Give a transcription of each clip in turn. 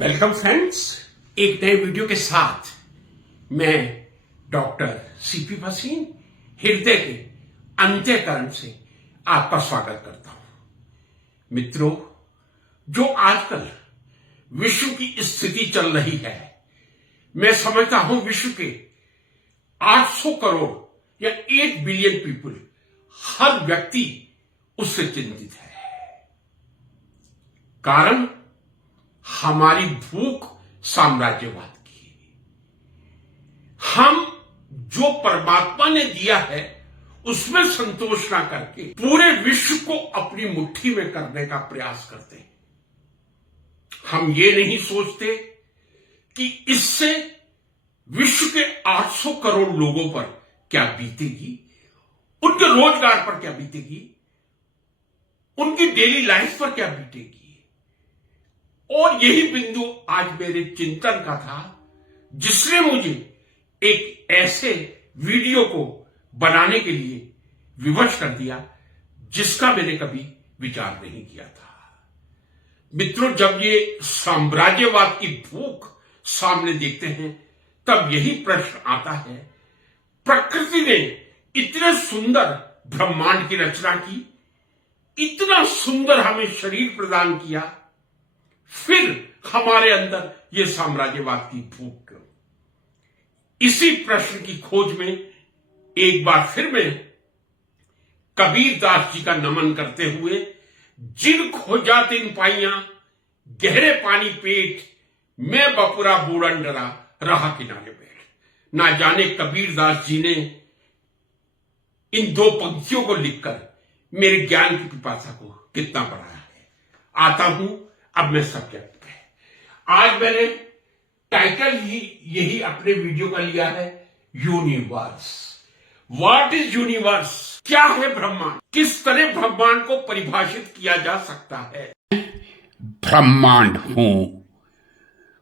Welcome friends, एक नए video के साथ मैं डॉक्टर सीपी भसीन हृदय के अंत्यकरण से आपका स्वागत करता हूं। मित्रों, जो आजकल विश्व की स्थिति चल रही है, मैं समझता हूं विश्व के 800 करोड़ या 8 बिलियन पीपल, हर व्यक्ति उससे चिंतित है। कारण हमारी भूख साम्राज्यवाद की है। हम जो परमात्मा ने दिया है उसमें संतोष ना करके पूरे विश्व को अपनी मुट्ठी में करने का प्रयास करते हैं। हम ये नहीं सोचते कि इससे विश्व के 800 करोड़ लोगों पर क्या बीतेगी, उनके रोजगार पर क्या बीतेगी, उनकी डेली लाइफ पर क्या बीतेगी। और यही बिंदु आज मेरे चिंतन का था, जिसने मुझे एक ऐसे वीडियो को बनाने के लिए विवश कर दिया जिसका मैंने कभी विचार नहीं किया था। मित्रों, जब ये साम्राज्यवाद की भूख सामने देखते हैं तब यही प्रश्न आता है, प्रकृति ने इतने सुंदर ब्रह्मांड की रचना की, इतना सुंदर हमें शरीर प्रदान किया, फिर हमारे अंदर यह साम्राज्यवाद की भूख क्यों? इसी प्रश्न की खोज में एक बार फिर मैं कबीर दास जी का नमन करते हुए, जिन खोजा तिन पाइयां गहरे पानी पेट, मैं बपुरा बूढ़न डरा रहा किनारे बैठ। ना जाने कबीर दास जी ने इन दो पंक्तियों को लिखकर मेरे ज्ञान की पिपासा को कितना बढ़ाया है। आता हूं अब मैं सब्जेक्ट पे। आज मैंने टाइटल ही यही अपने वीडियो का लिया है, यूनिवर्स। What is universe? क्या है ब्रह्मांड? किस तरह ब्रह्मांड को परिभाषित किया जा सकता है? ब्रह्मांड हूं।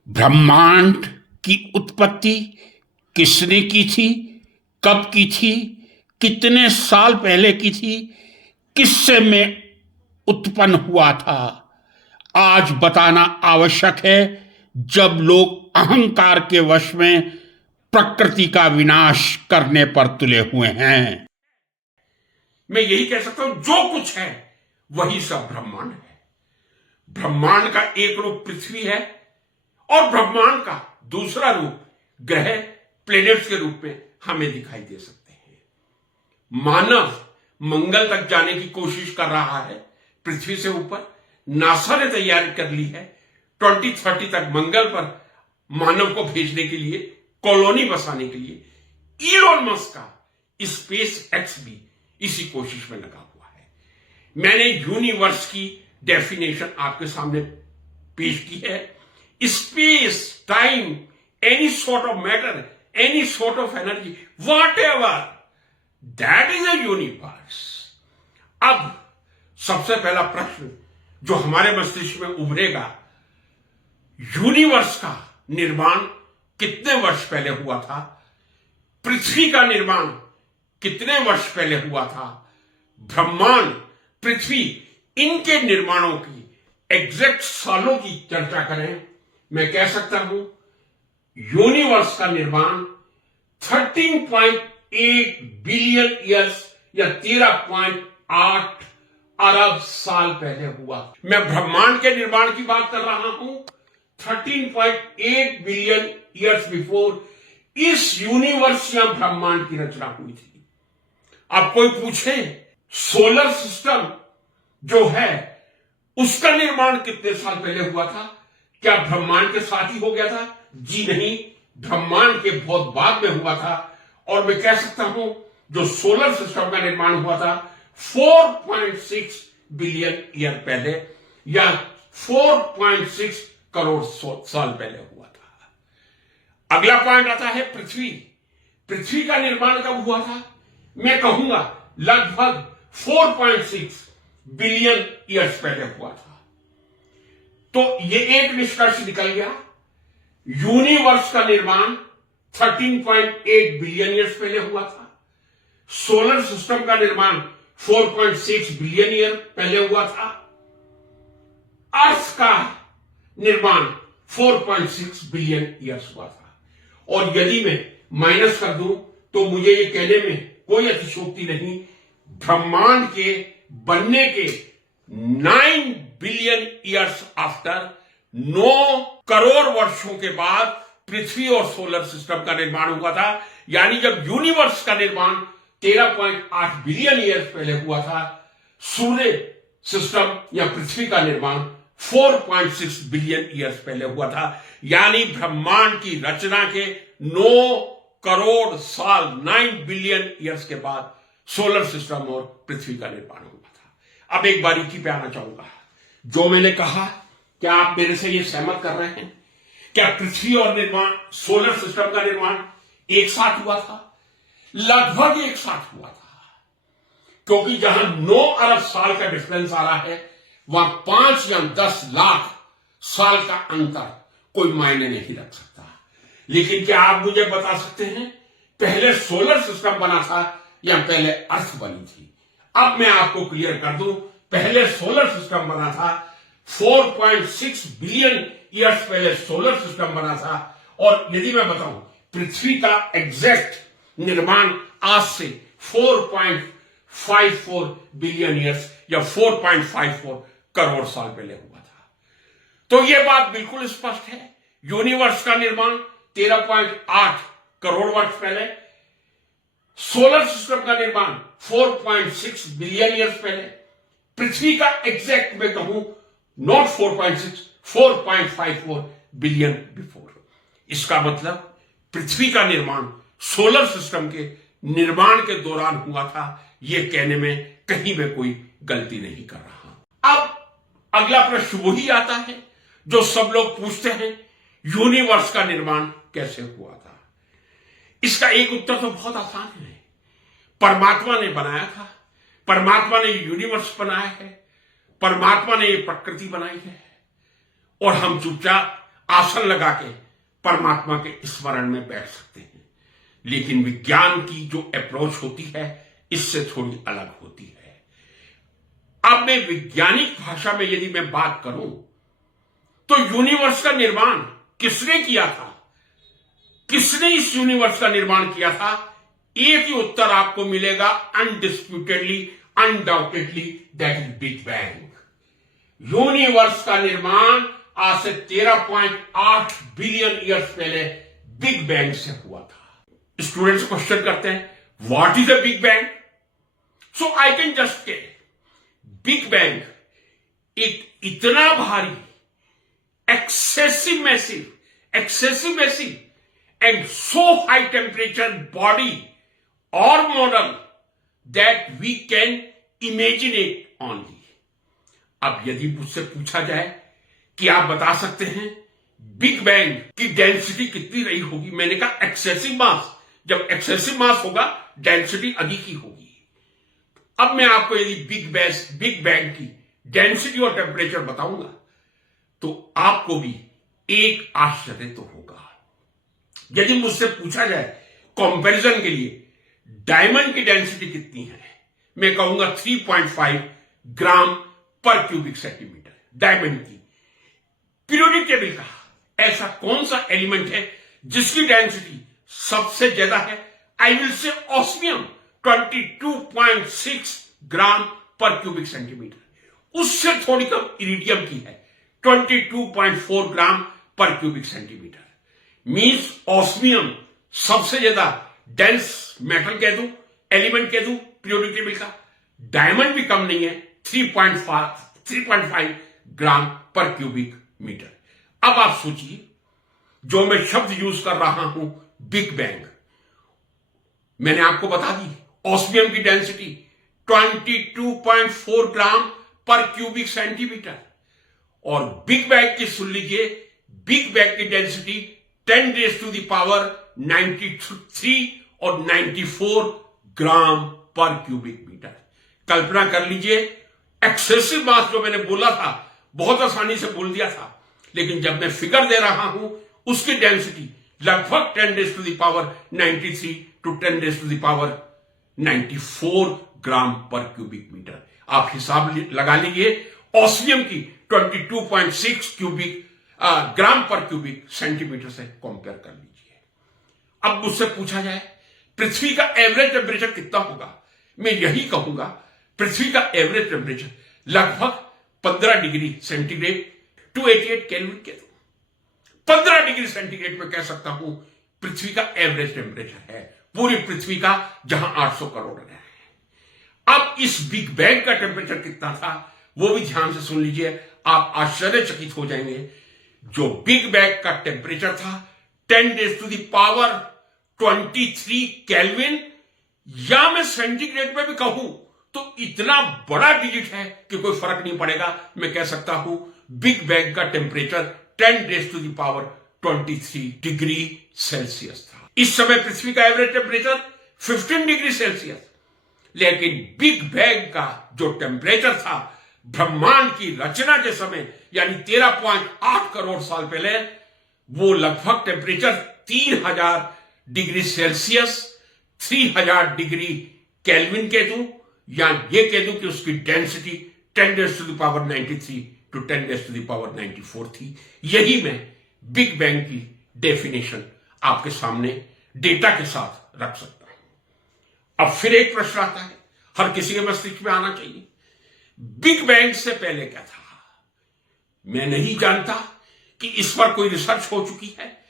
ब्रह्मांड की उत्पत्ति किसने की थी, कब की थी, कितने साल पहले की थी, किससे में उत्पन्न हुआ था, आज बताना आवश्यक है, जब लोग अहंकार के वश में प्रकृति का विनाश करने पर तुले हुए हैं। मैं यही कह सकता हूं, जो कुछ है वही सब ब्रह्मांड है। ब्रह्मांड का एक रूप पृथ्वी है और ब्रह्मांड का दूसरा रूप ग्रह, प्लैनेट्स के रूप में हमें दिखाई दे सकते हैं। मानव मंगल तक जाने की कोशिश कर रहा है पृथ्वी से ऊपर। नासा ने तैयारी कर ली है 2030 तक मंगल पर मानव को भेजने के लिए, कॉलोनी बसाने के लिए। इलोन मस्क का स्पेस एक्स भी इसी कोशिश में लगा हुआ है। मैंने यूनिवर्स की डेफिनेशन आपके सामने पेश की है। Space, time, any sort of matter, any sort of energy, what ever, that is a universe. अब सबसे पहला प्रश्न जो हमारे मस्तिष्क में उभरेगा, यूनिवर्स का निर्माण कितने वर्ष पहले हुआ था, पृथ्वी का निर्माण कितने वर्ष पहले हुआ था, ब्रह्मांड, पृथ्वी, इनके निर्माणों की एग्जैक्ट सालों की चर्चा करें। मैं कह सकता हूं यूनिवर्स का निर्माण 13.8 बिलियन ईयर्स या 13.8 अरब साल पहले हुआ। मैं ब्रह्मांड के निर्माण की बात कर रहा हूं 13.8 बिलियन ईयर्स बिफोर इस यूनिवर्स या ब्रह्मांड की रचना हुई थी। अब कोई पूछे सोलर सिस्टम जो है उसका निर्माण कितने साल पहले हुआ था, क्या ब्रह्मांड के साथ ही हो गया था? जी नहीं, ब्रह्मांड के बहुत बाद में हुआ था। और मैं कह सकता हूं जो सोलर सिस्टम का निर्माण हुआ था 4.6 बिलियन ईयर पहले या 4.6 करोड़ साल पहले हुआ था। अगला पॉइंट आता है पृथ्वी। पृथ्वी का निर्माण कब हुआ था? मैं कहूंगा लगभग 4.6 बिलियन ईयर्स पहले हुआ था। तो यह एक निष्कर्ष निकल गया, यूनिवर्स का निर्माण 13.8 बिलियन ईयर्स पहले हुआ था। सोलर सिस्टम का निर्माण 4.6 बिलियन ईयर पहले हुआ था। अर्थ का निर्माण 4.6 बिलियन ईयर्स हुआ था। और यदि मैं माइनस कर दूं तो मुझे ये कहने में कोई अतिशयोक्ति नहीं, ब्रह्मांड के बनने के 9 बिलियन ईयर्स आफ्टर, 9 करोड़ वर्षों के बाद पृथ्वी और सोलर सिस्टम का निर्माण हुआ था। यानी जब यूनिवर्स का निर्माण 13.8 बिलियन ईयर्स पहले हुआ था, सूर्य सिस्टम या पृथ्वी का निर्माण 4.6 बिलियन ईयर्स पहले हुआ था। यानी ब्रह्मांड की रचना के 9 करोड़ साल, 9 बिलियन ईयर्स के बाद सोलर सिस्टम और पृथ्वी का निर्माण हुआ था। अब एक बारीकी पे आना चाहूंगा। जो मैंने कहा, क्या आप मेरे से ये सहमत कर रहे हैं? क्या पृथ्वी और निर्माण, सोलर सिस्टम का निर्माण एक साथ हुआ था? लगभग एक साथ हुआ था, क्योंकि जहां 9 अरब साल का डिफरेंस आ रहा है, वहां 5 या 10 लाख साल का अंतर कोई मायने नहीं रख सकता। लेकिन क्या आप मुझे बता सकते हैं पहले सोलर सिस्टम बना था या पहले अर्थ बनी थी? अब मैं आपको क्लियर कर दूं, पहले सोलर सिस्टम बना था, 4.6 बिलियन ईयर्स पहले सोलर सिस्टम बना था। और यदि मैं बताऊं पृथ्वी का एग्जैक्ट निर्माण आज से 4.54 बिलियन ईयर्स या 4.54 करोड़ साल पहले हुआ था। तो यह बात बिल्कुल स्पष्ट है, यूनिवर्स का निर्माण 13.8 करोड़ वर्ष पहले, सोलर सिस्टम का निर्माण 4.6 बिलियन ईयर्स पहले, पृथ्वी का एग्जैक्ट में कहूं नॉट 4.6, 4.54 बिलियन बिफोर। इसका मतलब पृथ्वी का निर्माण सोलर सिस्टम के निर्माण के दौरान हुआ था, यह कहने में कहीं में कोई गलती नहीं कर रहा। अब अगला प्रश्न वही आता है जो सब लोग पूछते हैं, यूनिवर्स का निर्माण कैसे हुआ था? इसका एक उत्तर तो बहुत आसान है, परमात्मा ने बनाया था, परमात्मा ने यूनिवर्स बनाया है, परमात्मा ने ये प्रकृति बनाई है, और हम चुपचाप आसन लगा के परमात्मा के स्मरण में बैठ सकते हैं। लेकिन विज्ञान की जो अप्रोच होती है इससे थोड़ी अलग होती है। अब मैं वैज्ञानिक भाषा में यदि मैं बात करूं तो यूनिवर्स का निर्माण किसने किया था? किसने इस यूनिवर्स का निर्माण किया था? एक ही उत्तर आपको मिलेगा, undisputedly, undoubtedly, that is big bang. Universe का निर्माण आज से 13.8 बिलियन ईयर्स पहले बिग बैंग से हुआ था। स्टूडेंट्स क्वेश्चन करते हैं, what is a big bang? So I can just say big bang एक इतना भारी, excessive massive and so high temperature body or model that we can imagine it only। अब यदि मुझसे पूछा जाए कि आप बता सकते हैं बिग बैंग की डेंसिटी कितनी रही होगी, मैंने कहा एक्सेसिव मास। जब एक्सेसिव मास होगा डेंसिटी अधिक ही होगी। अब मैं आपको यदि बिग बैंग की डेंसिटी और टेम्परेचर बताऊंगा तो आपको भी एक आश्चर्य तो होगा। यदि मुझसे पूछा जाए कंपैरिजन के लिए डायमंड की डेंसिटी कितनी है, मैं कहूंगा 3.5 ग्राम पर क्यूबिक सेंटीमीटर डायमंड की। पीरियोडिक टेबल का ऐसा कौन सा एलिमेंट है जिसकी डेंसिटी सबसे ज्यादा है? आई विल से ऑस्मियम, 22.6 ग्राम पर क्यूबिक सेंटीमीटर। उससे थोड़ी कम इरिडियम की है, 22.4 ग्राम पर क्यूबिक सेंटीमीटर। मींस ऑस्मियम सबसे ज्यादा डेंस मेटल कह दूं, एलिमेंट कह दूं पीरियोडिक टेबल का। डायमंड भी कम नहीं है, 3.5 ग्राम पर क्यूबिक मीटर। अब आप सोचिए, जो मैं शब्द यूज कर रहा हूं बिग बैंग, मैंने आपको बता दी ऑस्मियम की डेंसिटी 22.4 ग्राम पर क्यूबिक सेंटीमीटर, और बिग बैंग की सुन लीजिए, बिग बैंग की density 10 raise to the power 93 और 94 ग्राम पर क्यूबिक मीटर। कल्पना कर लीजिए, एक्सेसिव मास जो मैंने बोला था बहुत आसानी से बोल दिया था, लेकिन जब मैं फिगर दे रहा हूं उसकी डेंसिटी लगभग 10 raise to the power 93 to 10 raise to the power 94 gram पर क्यूबिक मीटर। आप हिसाब लगा लीजिए, ऑस्मियम की 22.6 ग्राम पर क्यूबिक सेंटीमीटर से कंपेयर कर लीजिए। अब मुझसे पूछा जाए पृथ्वी का एवरेज टेम्परेचर कितना होगा, मैं यही कहूंगा पृथ्वी का एवरेज टेम्परेचर लगभग 15 डिग्री सेंटीग्रेड 288 केल्विन के 15 डिग्री सेंटीग्रेड में कह सकता हूं पृथ्वी का एवरेज टेम्परेचर है पूरी पृथ्वी का, जहां 800 करोड़ रह हैं। अब इस बिग बैंग का टेम्परेचर कितना था वो भी ध्यान से सुन लीजिए, आप आश्चर्यचकित हो जाएंगे। जो बिग बैंग का टेम्परेचर था 10⁻23 केल्विन, या मैं सेंटीग्रेड में भी कहूं तो इतना बड़ा डिजिट है कि कोई फर्क नहीं पड़ेगा। मैं कह सकता हूं बिग बैंग का टेम्परेचर 10⁻23 डिग्री सेल्सियस था। इस समय पृथ्वी का एवरेज टेम्परेचर 15 डिग्री सेल्सियस, लेकिन बिग बैंग का जो टेम्परेचर था ब्रह्मांड की रचना के समय यानी 13.8 करोड़ साल पहले, वो लगभग temperature 3000 degree Celsius 3000 degree kelvin कह दूं, या ये कह दूं कि उसकी डेंसिटी 10⁻93 टू 10⁻94 थी। यही मैं बिग बैंग की डेफिनेशन आपके सामने डेटा के साथ रख सकता हूं। अब फिर एक प्रश्न आता है, हर किसी के मस्तिष्क में आना चाहिए, बिग बैंग से पहले क्या था? मैं नहीं जानता कि इस पर कोई रिसर्च हो चुकी है,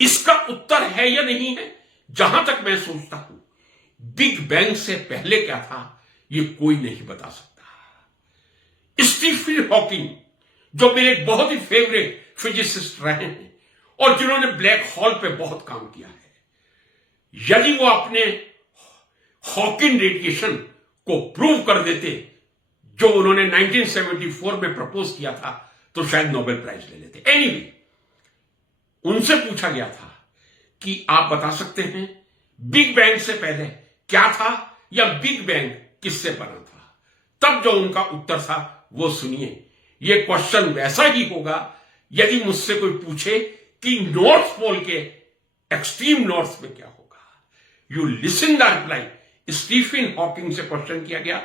इसका उत्तर है या नहीं है। जहां तक मैं सोचता हूं बिग बैंग से पहले क्या था ये कोई नहीं बता सकता। स्टीफन हॉकिंग जो मेरे बहुत ही फेवरेट फिजिसिस्ट रहे हैं और जिन्होंने ब्लैक होल पे बहुत काम किया है, यदि वो अपने हॉकिंग रेडिएशन को प्रूव कर देते जो उन्होंने 1974 में प्रपोज किया था तो शायद नोबेल प्राइज ले लेते। एनीवे, उनसे पूछा गया था कि आप बता सकते हैं बिग बैंग से पहले क्या था या बिग बैंग किससे बना था? तब जो उनका उत्तर था वो सुनिए। यह क्वेश्चन वैसा ही होगा यदि मुझसे कोई पूछे कि नॉर्थ पोल के एक्सट्रीम नॉर्थ में क्या होगा। You listen the reply. Stephen Hawking से क्वेश्चन किया गया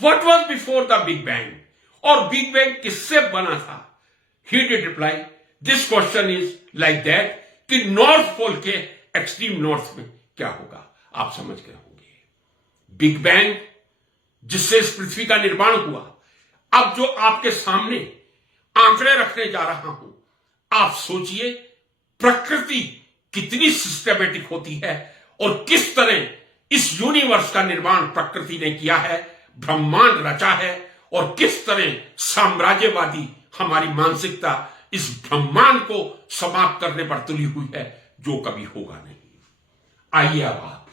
what was before the big bang, और बिग बैंग किससे बना था? He did reply this question is like that कि नॉर्थ पोल के एक्सट्रीम नॉर्थ में क्या होगा। आप समझ गए होंगे बिग बैंग जिससे इस पृथ्वी का निर्माण हुआ। अब जो आपके सामने आंकड़े रखने जा रहा हूं, आप सोचिए प्रकृति कितनी सिस्टमेटिक होती है और किस तरह इस यूनिवर्स का निर्माण प्रकृति ने किया है, ब्रह्मांड रचा है, और किस तरह साम्राज्यवादी हमारी मानसिकता इस ब्रह्मांड को समाप्त करने पर तुली हुई है जो कभी होगा नहीं। आइए अब आप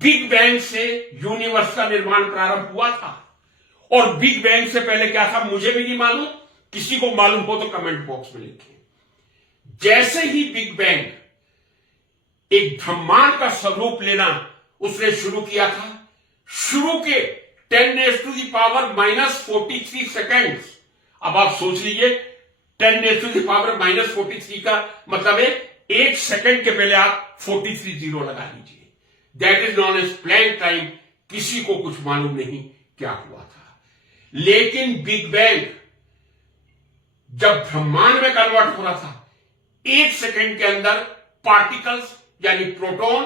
बिग बैंग से यूनिवर्स का निर्माण प्रारंभ हुआ था, और बिग बैंग से पहले क्या था मुझे भी नहीं मालूम, किसी को मालूम हो तो कमेंट बॉक्स में लिखें। जैसे ही बिग बैंग एक ब्रह्मांड का स्वरूप लेना उसने शुरू किया था, शुरू के 10⁻⁻43 सेकेंड्स। अब आप सोच लीजिए 10⁻⁻43 का मतलब है 1 सेकेंड के पहले आप 43 जीरो लगा लीजिए। That is known as Planck time. किसी को कुछ मालूम नहीं क्या हुआ था, लेकिन बिग बैंग जब ब्रह्मांड में कन्वर्ट हो रहा था 1 सेकेंड के अंदर पार्टिकल्स यानी प्रोटॉन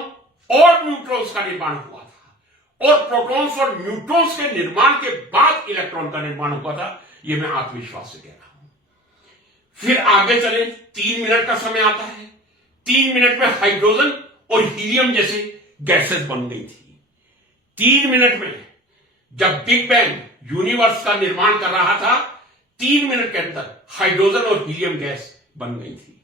और न्यूट्रॉन्स का निर्माण हुआ था, और प्रोटॉन्स और न्यूट्रॉन्स के निर्माण के बाद इलेक्ट्रॉन का निर्माण हुआ था। यह मैं आत्मविश्वास से कह रहा हूं। फिर आगे चले, 3 मिनट का समय आता है। 3 मिनट में हाइड्रोजन और हीलियम जैसे गैसेस बन गई थी। 3 मिनट में जब बिग बैंग यूनिवर्स का निर्माण कर रहा था, 3 मिनट के अंदर हाइड्रोजन और हीलियम गैस बन गई थी।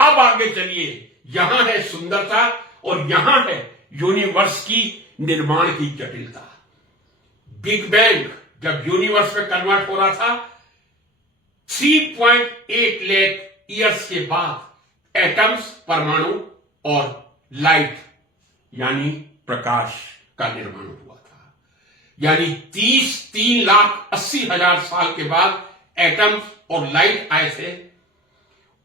अब आगे चलिए, यहां है सुंदरता और यहां है यूनिवर्स की निर्माण की जटिलता। बिग बैंग जब यूनिवर्स में कन्वर्ट हो रहा था 3.8 लाख ईयर्स के बाद एटम्स परमाणु और लाइट यानी प्रकाश का निर्माण हुआ था। यानी 3,80,000 साल के बाद एटम्स और लाइट आए थे।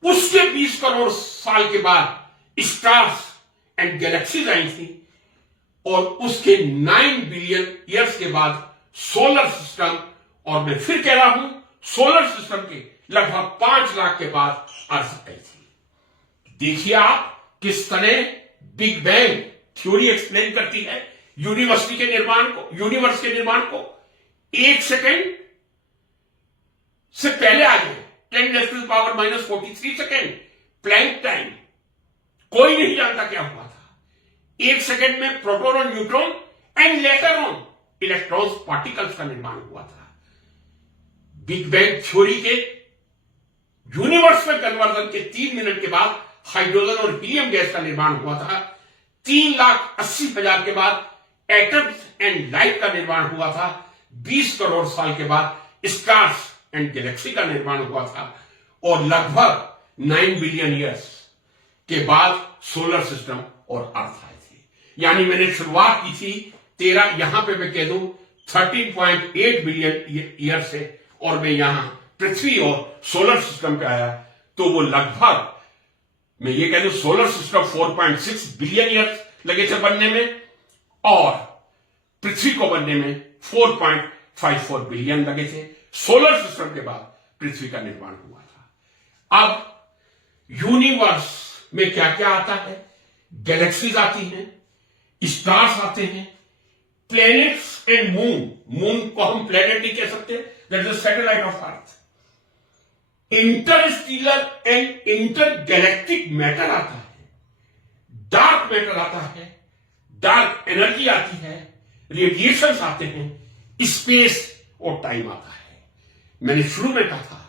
उसके 20 करोड़ साल के बाद स्टार्स एंड गैलेक्सीज आई थी, और उसके 9 बिलियन ईयर्स के बाद सोलर सिस्टम, और मैं फिर कह रहा हूं सोलर सिस्टम के लगभग 5 लाख के बाद अर्थ आई थी। देखिए आप किस तरह बिग बैंग थ्योरी एक्सप्लेन करती है यूनिवर्स के निर्माण को। 1 सेकेंड से पहले आ गए 10⁻⁻43 सेकेंड प्लैंक टाइम, कोई नहीं जानता क्या हुआ था। 1 सेकेंड में प्रोटॉन और neutron and later on electrons particles का निर्माण हुआ था। बिग बैंग थ्योरी के यूनिवर्स में कन्वर्जन के 3 मिनट के बाद हाइड्रोजन और हीलियम गैस का निर्माण हुआ था। 3,80,000 के बाद एटम्स एंड लाइट का निर्माण हुआ था। 20 करोड़ साल के बाद स्टार्स एंड गैलेक्सी का निर्माण हुआ था और लगभग 9 बिलियन ईयर्स के बाद सोलर सिस्टम और अर्थ आए थे। यानी मैंने शुरुआत की थी 13, यहां पे मैं कह दूं 13.8 बिलियन ईयर से, और मैं यहां पृथ्वी और सोलर सिस्टम पे आया तो वो लगभग, मैं ये कह दूं सोलर सिस्टम 4.6 बिलियन ईयर्स लगे थे बनने में और पृथ्वी को बनने में 4.54 बिलियन लगे थे। सोलर सिस्टम के बाद पृथ्वी का निर्माण हुआ था। अब यूनिवर्स में क्या क्या आता है? गैलेक्सीज आती हैं, स्टार्स आते हैं, प्लैनेट्स एंड मून को हम प्लैनेट नहीं कह सकते, that is satellite of earth. Interstellar and intergalactic matter आता है, डार्क मैटर आता है, डार्क एनर्जी आती है, रेडिएशंस आते हैं, स्पेस और टाइम आता है। मैंने शुरू में कहा था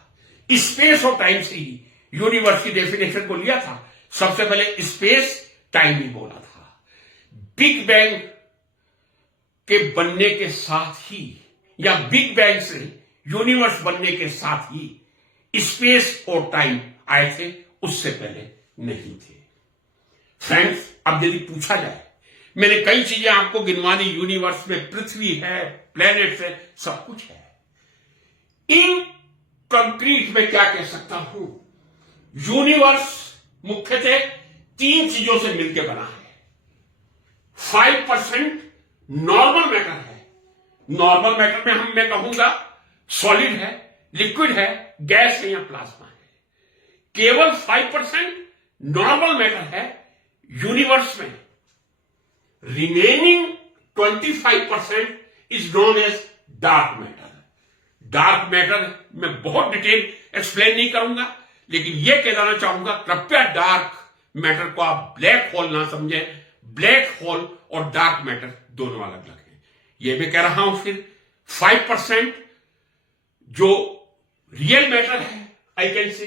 स्पेस और टाइम से ही यूनिवर्स की डेफिनेशन को लिया था। सबसे पहले स्पेस टाइम ही बोला था। बिग बैंग के बनने के साथ ही या बिग बैंग से यूनिवर्स बनने के साथ ही स्पेस और टाइम आए थे, उससे पहले नहीं थे। फ्रेंड्स, अब यदि पूछा जाए, मैंने कई चीजें आपको गिनवा दी, यूनिवर्स में पृथ्वी है, प्लैनेट्स है, सब कुछ है। इन कंक्रीट में क्या कह सकता हूं? यूनिवर्स मुख्यतः 3 चीजों से मिलकर बना है। 5% नॉर्मल मैटर है। नॉर्मल मैटर में मैं कहूंगा सॉलिड है, लिक्विड है, गैस है या प्लाज्मा है। केवल 5% नॉर्मल मैटर है यूनिवर्स में। Remaining 25% is known as dark matter. Dark matter में बहुत डिटेल एक्सप्लेन नहीं करूंगा, लेकिन यह कह देना चाहूंगा, कृपया डार्क मैटर को आप ब्लैक होल ना समझें। ब्लैक होल और डार्क मैटर दोनों अलग अलग हैं। यह मैं कह रहा हूं। फिर 5% जो रियल मैटर है, I can say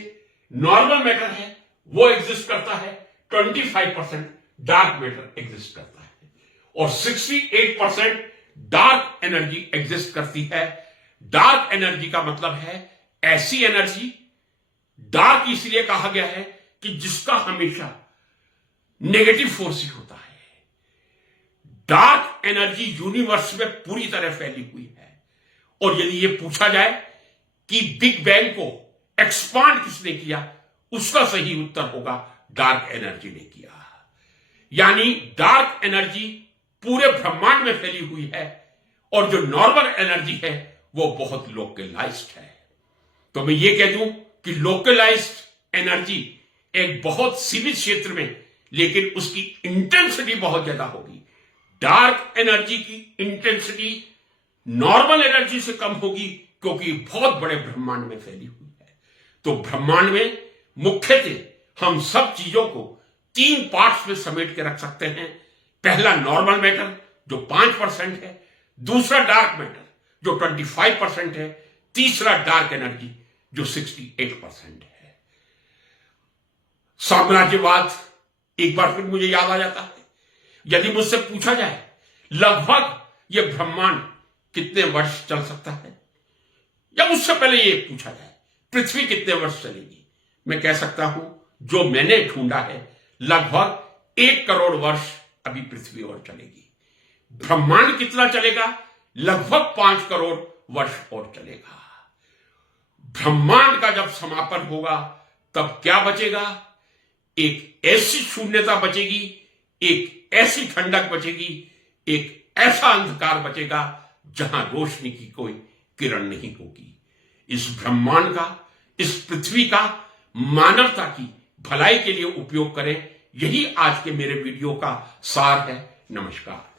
normal matter है, वो एग्जिस्ट करता है। 25% डार्क मैटर एग्जिस्ट करता है और 68% डार्क एनर्जी एग्जिस्ट करती है। डार्क एनर्जी का मतलब है ऐसी एनर्जी, डार्क इसलिए कहा गया है कि जिसका हमेशा नेगेटिव फोर्स ही होता है। डार्क एनर्जी यूनिवर्स में पूरी तरह फैली हुई है। और यदि यह पूछा जाए कि बिग बैंग को एक्सपांड किसने किया, उसका सही उत्तर होगा डार्क एनर्जी ने किया। यानी डार्क एनर्जी पूरे ब्रह्मांड में फैली हुई है और जो नॉर्मल एनर्जी है वो बहुत लोकलाइज्ड है। तो मैं ये कह दूं कि लोकलाइज्ड एनर्जी एक बहुत सीमित क्षेत्र में, लेकिन उसकी इंटेंसिटी बहुत ज्यादा होगी। डार्क एनर्जी की इंटेंसिटी नॉर्मल एनर्जी से कम होगी क्योंकि बहुत बड़े ब्रह्मांड में फैली हुई है। तो ब्रह्मांड में मुख्यतः हम सब चीजों को 3 पार्ट्स में समेट के रख सकते हैं। पहला नॉर्मल मैटर जो 5% है, दूसरा डार्क मैटर जो 25% है, तीसरा डार्क एनर्जी जो 68% है। साम्राज्यवाद एक बार फिर मुझे याद आ जाता है। यदि मुझसे पूछा जाए लगभग यह ब्रह्मांड कितने वर्ष चल सकता है, या उससे पहले यह पूछा जाए पृथ्वी कितने वर्ष चलेगी, मैं कह सकता हूं जो मैंने ढूंढा है लगभग 1 करोड़ वर्ष अभी पृथ्वी और चलेगी। ब्रह्मांड कितना चलेगा? लगभग 5 करोड़ वर्ष और चलेगा। ब्रह्मांड का जब समापन होगा तब क्या बचेगा? एक ऐसी शून्यता बचेगी, एक ऐसी ठंडक बचेगी, एक ऐसा अंधकार बचेगा जहां रोशनी की कोई किरण नहीं होगी। इस ब्रह्मांड का इस पृथ्वी का मानवता की भलाई के लिए उपयोग करें। यही आज के मेरे वीडियो का सार है। नमस्कार।